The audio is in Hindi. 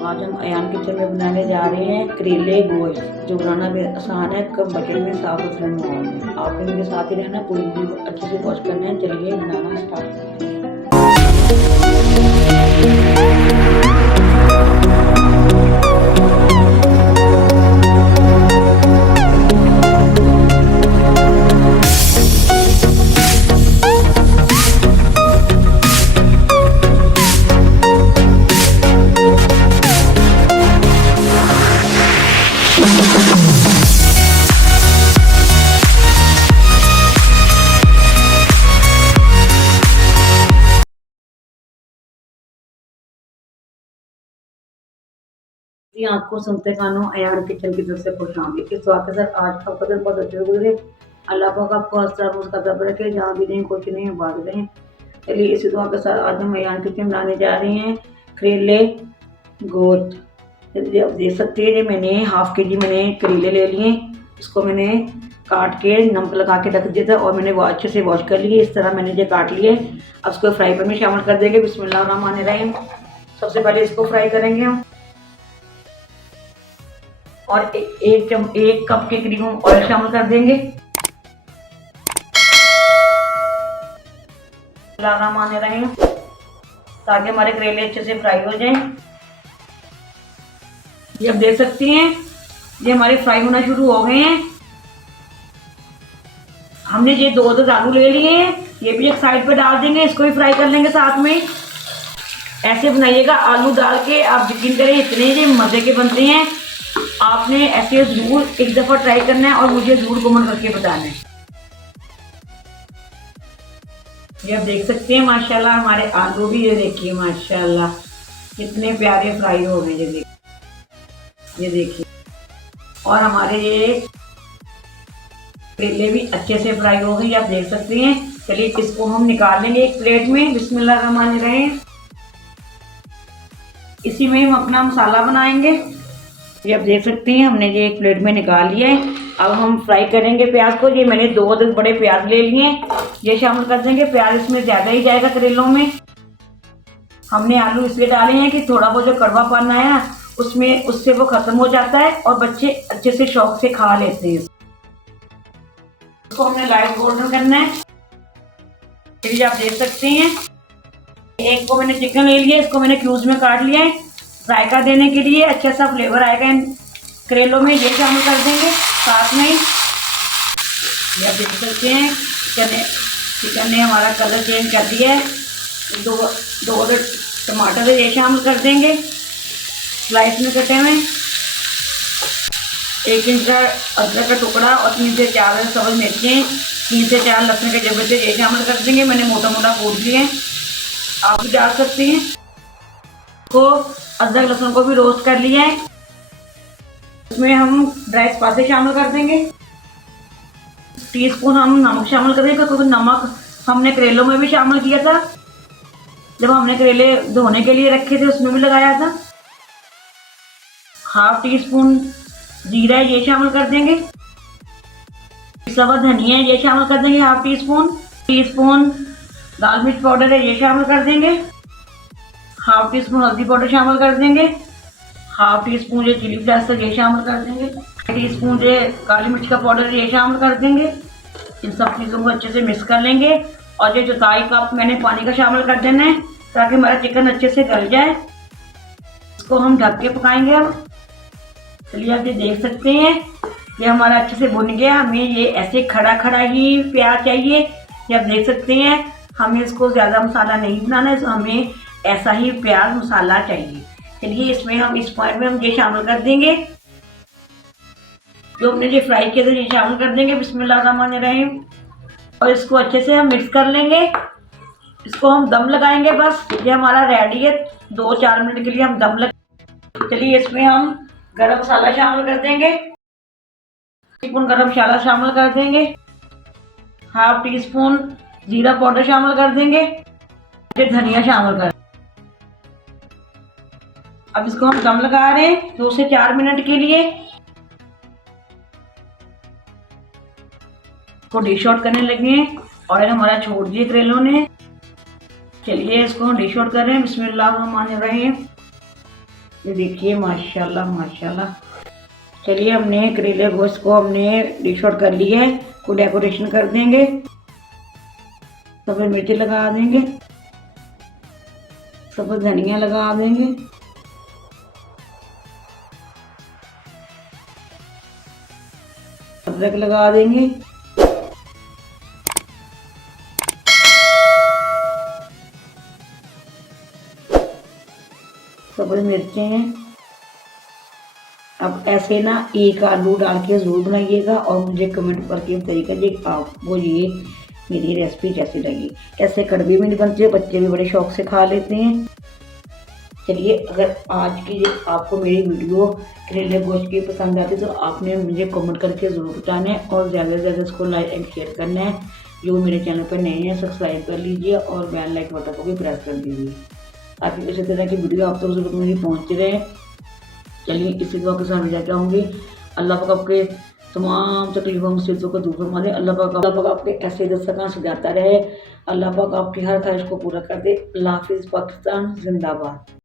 आज हम अयान किचन में बनाने जा रहे हैं करेले गोश्त, जो बनाना भी आसान है, कम बजट में, साफ सुथरे माहौल में। आप इनके साथ ही रहना, पूरी वीडियो अच्छे से वॉच करना है। चलिए बनाना स्टार्ट करते हैं। जी, आपको सुनते कानों अयान किचन की तरफ से खुशामदीद। इस वाक़े से आज आपका दिन बहुत अच्छे से गुजरे। अल्लाह पाक आपको हर तरह उसका सब्र रखे, जहाँ भी रहें, खुश रहें, आबाद रहें। चलिए इसी दुआ के साथ आज हम अयान किचन बनाने जा रहे हैं करेले गोश्त। जल्दी आप देख सकते हैं, मैंने हाफ के जी मैंने करेले ले लिए। इसको मैंने काट के नमक लगा के रख दिया था और मैंने वो अच्छे से वॉश कर लिए। इस तरह मैंने ये काट लिए। अब इसको फ्राई पैन में शामिल कर देंगे। बिस्मिल्लाहिर्रहमानिर्रहीम। सबसे पहले इसको फ्राई करेंगे हम, और एक कप के करीब हम ऑयल शामिल कर देंगे। ताकि हमारे करेले अच्छे से फ्राई हो जाएं। ये आप देख सकती हैं, ये हमारे फ्राई होना शुरू हो गए हैं। हमने ये दो आलू ले लिए हैं, ये भी एक साइड पे डाल देंगे, इसको भी फ्राई कर लेंगे साथ में। ऐसे बनाइएगा आलू डाल के, आप यकीन करें इतने ये मजे के बनते हैं। आपने ऐसे जरूर एक दफा ट्राई करना है और मुझे जरूर कमेंट करके बताना है। ये आप देख सकते हैं माशाल्लाह हमारे आलू भी, ये देखिए माशाल्लाह कितने प्यारे फ्राई हो गए। ये देखिए, और हमारे ये करेले भी अच्छे से फ्राई हो गए, आप देख सकते हैं। चलिए इसको हम निकाल लेंगे एक प्लेट में। बिस्मिल्लाहिर्रहमानिर्रहीम। इसी में हम अपना मसाला बनाएंगे। ये आप देख सकते हैं, हमने ये एक प्लेट में निकाल लिया है। अब हम फ्राई करेंगे प्याज को। ये मैंने 2 बड़े प्याज ले लिए हैं, ये शामिल कर देंगे। प्याज इसमें ज़्यादा ही जाएगा करेलों में। हमने आलू इसलिए डाले हैं कि थोड़ा बहुत जो कड़वापन आया उसमें, उससे वो ख़त्म हो जाता है और बच्चे अच्छे से शौक से खा लेते हैं। इसको हमने लाइट गोल्डन करना है। फिर आप देख सकते हैं, एक को मैंने चिकन ले लिया, इसको मैंने क्यूब्स में काट लिया है। जायका देने के लिए अच्छा सा फ्लेवर आएगा इन करेलों में, ये शामिल कर देंगे साथ में। ये आप देख सकते हैं, चिकन ने हमारा कलर चेंज कर दिया है। दो टमाटर ये शामिल कर देंगे स्लाइस में कटे हुए। 1 इंच का अदरक का टुकड़ा और 3 से 4 सब्ज़ मिर्चें, 3 से 4 लहसुन के जबे से ये शामिल कर देंगे। मैंने मोटा मोटा कूट लिए, आप भी डाल सकते हैं। को अदरक लहसुन को भी रोस्ट कर लिया है। इसमें हम ड्राई स्पाइसेस शामिल कर देंगे। टीस्पून हम नमक शामिल कर देंगे, क्योंकि नमक हमने करेलों में भी शामिल किया था, जब हमने करेले धोने के लिए रखे थे उसमें भी लगाया था। हाफ टी स्पून जीरा ये शामिल कर देंगे। सब्ज़ धनिया ये शामिल कर देंगे, हाफ टी स्पून लाल मिर्च पाउडर है ये शामिल कर देंगे। हाफ टी स्पून हल्दी पाउडर शामिल कर देंगे। हाफ टी स्पून ये चिली फ्लेक्स ये शामिल कर देंगे। टी स्पून ये काली मिर्च का पाउडर ये शामिल कर देंगे। इन सब चीज़ों को अच्छे से मिक्स कर लेंगे। और ये 4 कप मैंने पानी का शामिल कर देना है, ताकि हमारा चिकन अच्छे से गल जाए। इसको हम ढक के पकाएंगे अब। चलिए आप ये देख सकते हैं, ये हमारा अच्छे से भुन गया। हमें ये ऐसे खड़ा खड़ा ही प्याज चाहिए। ये आप देख सकते हैं, हमें इसको ज़्यादा मसाला नहीं बनाना है, तो हमें ऐसा ही प्याज मसाला चाहिए। चलिए इसमें हम इस पॉइंट में हम ये शामिल कर देंगे, जो हमने ये फ्राई किया था ये शामिल कर देंगे। बिस्मिल्लाहिर्रहमानिर्रहीम। और इसको अच्छे से हम मिक्स कर लेंगे। इसको हम दम लगाएंगे, बस ये हमारा रेडी है। 2-4 मिनट के लिए हम दम लगा। चलिए इसमें हम गरम मसाला शामिल कर देंगे। टीस्पून गरम मसाला शामिल कर देंगे। हाफ टी स्पून जीरा पाउडर शामिल कर देंगे। धनिया शामिल कर। अब इसको हम दम लगा रहे हैं 2 से 4 मिनट के लिए। इसको डिश आउट करने लगे। ऑयल हमारा छोड़ दिए करेलों ने। चलिए इसको हम डिश आउट कर रहे हैं। बिस्मिल्लाहिर्रहमानिर्रहीम। ये देखिए माशाल्लाह माशाल्लाह। चलिए हमने करेले गोश्त को हमने डिश आउट कर लिया है, को डेकोरेशन कर देंगे, सफ़ेद मिर्ची लगा देंगे, सफ़ेद धनिया लगा देंगे, अदरक लगा देंगे, सफ़ेद मिर्चें हैं। अब ऐसे ना एक आलू डाल के ज़रूर बनाइएगा और मुझे कमेंट करके बताइएगा जी आपको ये मेरी रेसिपी कैसी लगी। कैसे कड़वी भी नहीं बनती है, बच्चे भी बड़े शौक से खा लेते हैं। चलिए अगर आज की आपको मेरी वीडियो करेले गोश्त की पसंद आती है तो आपने मुझे कमेंट करके ज़रूर बताना है और ज़्यादा से ज़्यादा इसको लाइक एंड शेयर करना है। जो मेरे चैनल पर नए हैं सब्सक्राइब कर लीजिए और बेल लाइक बटन को भी प्रेस कर दीजिए ताकि इसी तरह की वीडियो आप तक ज़रूर मेरी पहुँच रहे। चलिए इसी दुआ के साथ मैं चाहूँगी अल्लाह पाक आपके तमाम तकलीफ़ों मुसीबतों को दूर फरमा दे। अल्लाह पाक आपके ऐसे दस्तरखान सजाता रहे। अल्लाह पाक आपकी हर ख्वाहिश को पूरा कर दे। अल्लाह हाफिज़। पाकिस्तान जिंदाबाद।